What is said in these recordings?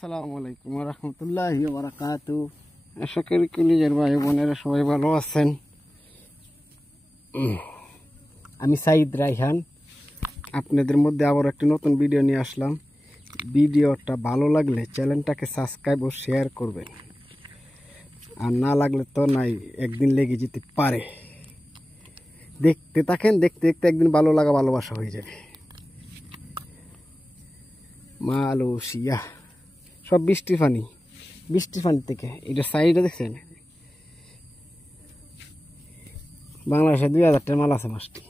আসসালামু আলাইকুম ওয়া রাহমাতুল্লাহি ওয়া বারাকাতুহু। আশা করি কলিজার ভাই বোনেরা সবাই ভালো আছেন। আমি সাইদ রায়হান, আপনাদের মধ্যে আবার একটা নতুন ভিডিও নিয়ে আসলাম। ভিডিওটা ভালো লাগলে চ্যানেলটাকে সাবস্ক্রাইব ও শেয়ার করবেন, আর না লাগলে তো নাই, একদিন লেগে যেতে পারে। দেখতে থাকেন, দেখতে দেখতে একদিন ভালো লাগা ভালোবাসা হয়ে যাবে। মালয়েশিয়া সব বৃষ্টির পানি থেকে। এটা সাইডে দেখছেন, বাংলাদেশে 2000 টাকার মাল আছে মাছটি।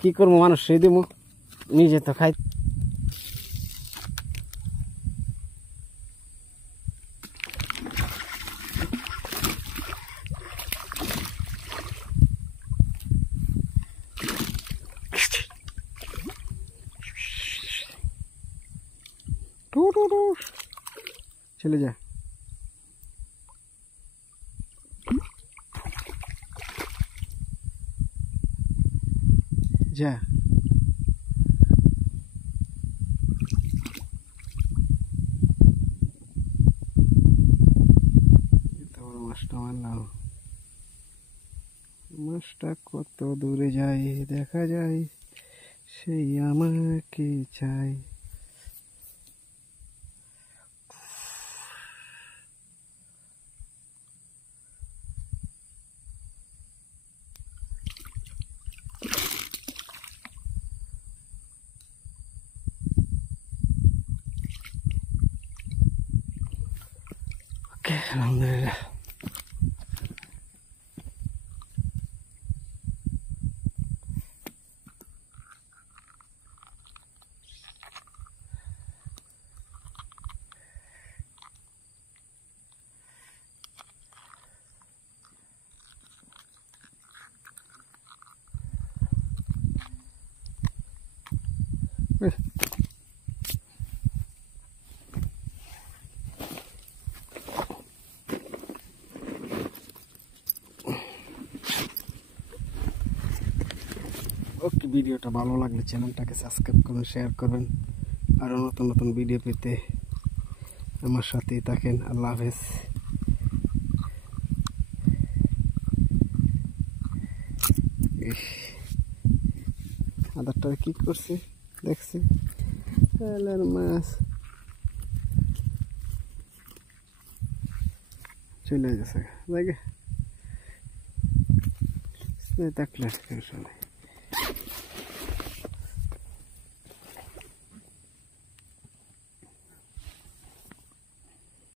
কি করবো, মানুষ সেই দেবো, নিজে তো খাই। চলে যা, যা। মাছটা মারলাম, মাছটা কত দূরে যায় দেখা যায়, সেই আমাকে চাই। আলহামদুলিল্লাহ। ওকে, ভিডিওটা ভালো লাগলে চ্যানেলটাকে সাবস্ক্রাইব করবেন, শেয়ার করবেন। আরও নতুন নতুন ভিডিও পেতে আমার সাথেই থাকেন। আল্লাহ হাফেজ। আদারটা কি করছে দেখছে, মাছ চলে গেছে জায়গা থাকলে।